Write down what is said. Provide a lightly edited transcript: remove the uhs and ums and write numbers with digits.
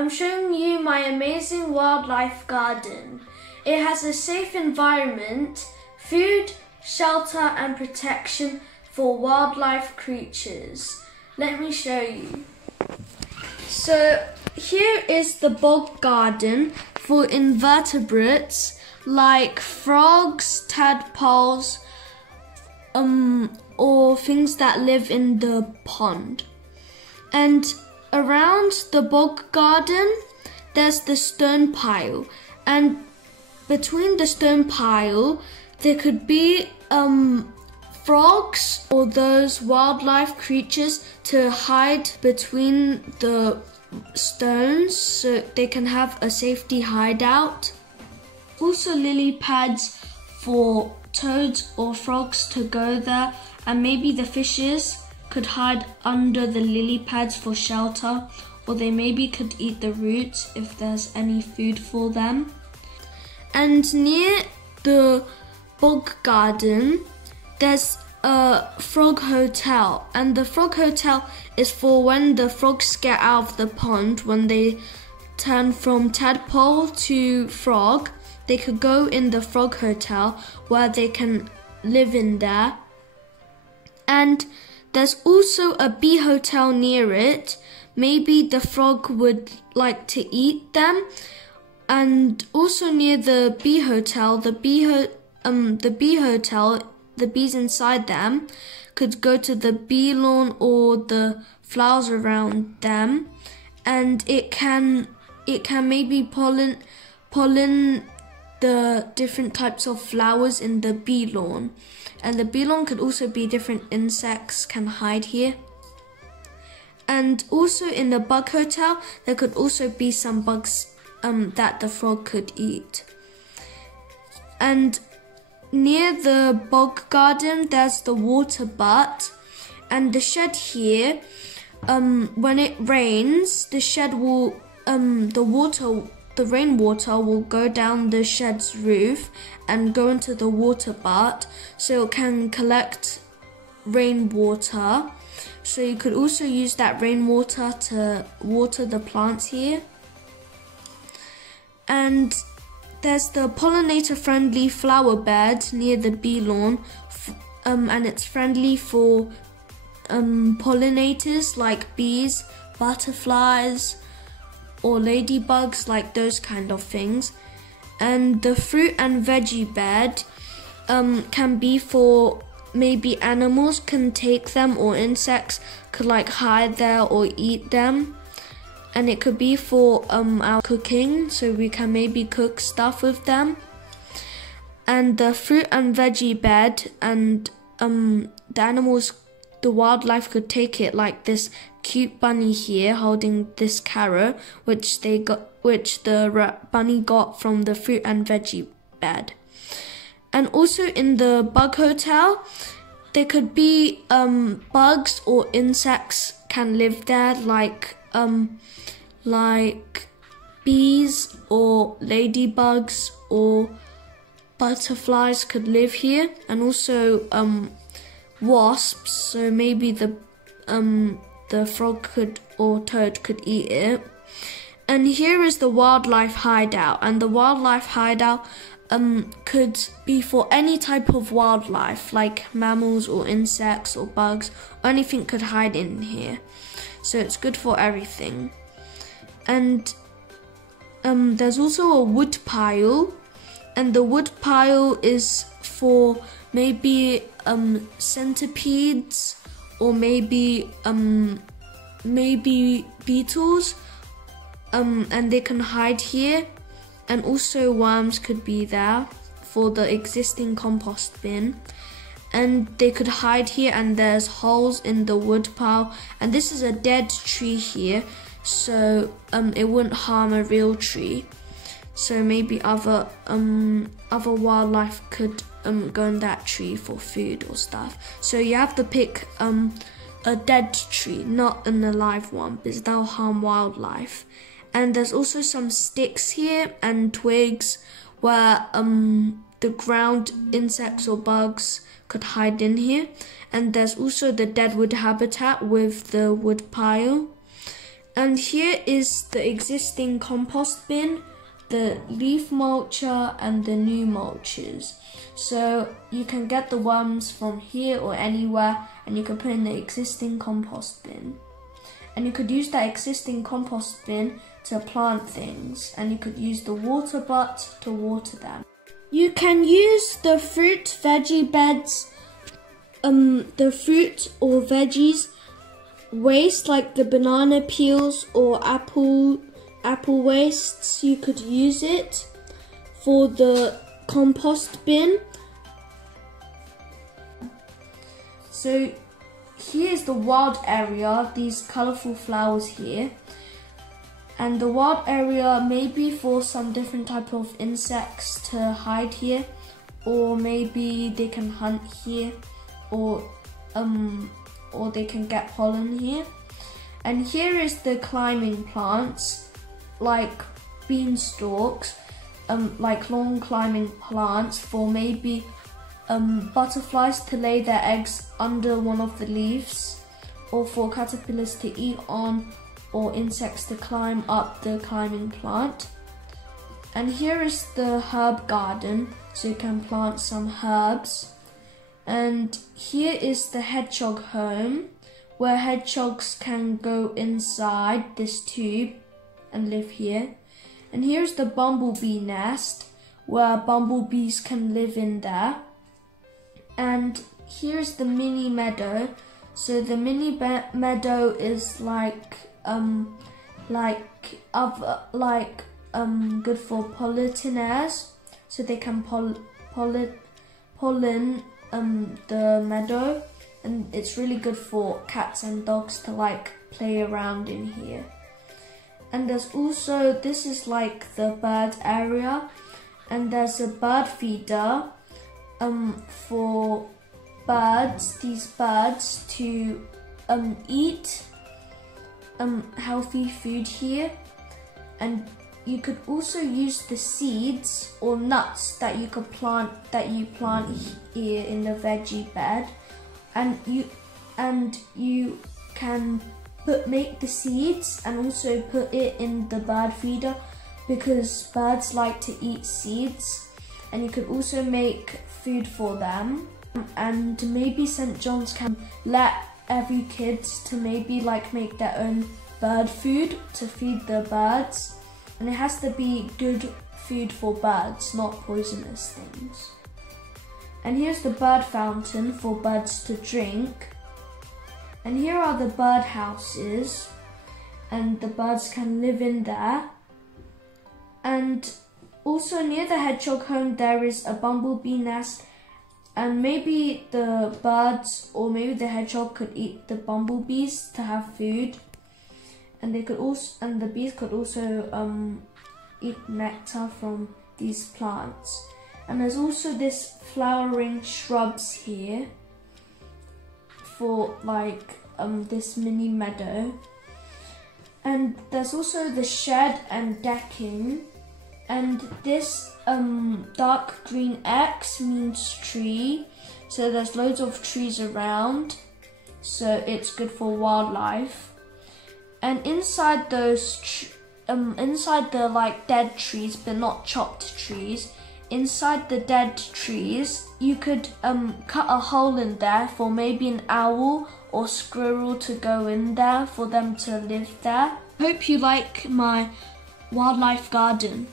I'm showing you my amazing wildlife garden. It has a safe environment, food, shelter and protection for wildlife creatures. Let me show you. So here is the bog garden for invertebrates like frogs, tadpoles, or things that live in the pond. And around the bog garden, there's the stone pile. And between the stone pile, there could be frogs or those wildlife creatures to hide between the stones so they can have a safety hideout. Also lily pads for toads or frogs to go there, and maybe the fishes could hide under the lily pads for shelter, or they maybe could eat the roots if there's any food for them. And near the bog garden, there's a frog hotel, and the frog hotel is for when the frogs get out of the pond, when they turn from tadpole to frog, they could go in the frog hotel where they can live in there. And there's also a bee hotel near it. Maybe the frog would like to eat them. And also near the bee hotel, the bees inside them could go to the bee lawn or the flowers around them, and it can maybe pollen the different types of flowers in the bee lawn. And the bee lawn could also be different insects can hide here. And also in the bug hotel, there could also be some bugs that the frog could eat. And near the bog garden, there's the water butt, and the shed here, when it rains, the shed will, the rainwater will go down the shed's roof and go into the water butt, so it can collect rainwater. So you could also use that rainwater to water the plants here. And there's the pollinator-friendly flower bed near the bee lawn, and it's friendly for pollinators like bees, butterflies, or ladybugs, like those kind of things. And the fruit and veggie bed can be for maybe animals can take them, or insects could like hide there or eat them. And it could be for our cooking, so we can maybe cook stuff with them. And the fruit and veggie bed, and the animals, the wildlife could take it, like this cute bunny here holding this carrot, which the bunny got from the fruit and veggie bed. And also in the bug hotel, there could be bugs or insects can live there, like bees or ladybugs or butterflies could live here, and also wasps, so maybe the frog could or toad could eat it. And here is the wildlife hideout, and the wildlife hideout could be for any type of wildlife, like mammals or insects or bugs, or anything could hide in here. So it's good for everything. And there's also a wood pile, and the wood pile is for maybe centipedes, or maybe beetles, and they can hide here. And also worms could be there for the existing compost bin, and they could hide here. And there's holes in the wood pile, and this is a dead tree here, so it wouldn't harm a real tree. So maybe other wildlife could go in that tree for food or stuff. So you have to pick a dead tree, not an alive one, because that'll harm wildlife. And there's also some sticks here and twigs where the ground insects or bugs could hide in here. And there's also the dead wood habitat with the wood pile. And here is the existing compost bin, the leaf mulcher and the new mulches. So you can get the worms from here or anywhere, and you can put in the existing compost bin. And you could use that existing compost bin to plant things, and you could use the water butt to water them. You can use the fruit veggie beds, the fruit or veggies waste like the banana peels or apple wastes. You could use it for the compost bin. So here's the wild area, these colourful flowers here. And the wild area may be for some different type of insects to hide here, or maybe they can hunt here, or they can get pollen here. And here is the climbing plants, like beanstalks, like long climbing plants for maybe butterflies to lay their eggs under one of the leaves, or for caterpillars to eat on, or insects to climb up the climbing plant. And here is the herb garden, so you can plant some herbs. And here is the hedgehog home, where hedgehogs can go inside this tube and live here. And here's the bumblebee nest, where bumblebees can live in there. And here's the mini meadow. So the mini meadow is good for pollinaires, so they can pollen the meadow, and it's really good for cats and dogs to like play around in here. And there's also, this is like the bird area, and there's a bird feeder for these birds to eat healthy food here. And you could also use the seeds or nuts that you plant here in the veggie bed, and you can make the seeds and also put it in the bird feeder, because birds like to eat seeds. And you could also make food for them, and maybe St. John's can let every kids to maybe like make their own bird food to feed the birds. And it has to be good food for birds, not poisonous things. And here's the bird fountain for birds to drink. And here are the bird houses, and the birds can live in there. And also near the hedgehog home there is a bumblebee nest, and maybe the birds or maybe the hedgehog could eat the bumblebees to have food. And they could also, and the bees could also eat nectar from these plants. And there's also this flowering shrubs here for like this mini meadow. And there's also the shed and decking. And this dark green X means tree. So there's loads of trees around, so it's good for wildlife. And inside those, inside the like dead trees, but not chopped trees, inside the dead trees, you could cut a hole in there for maybe an owl or squirrel to go in there for them to live there. Hope you like my wildlife garden.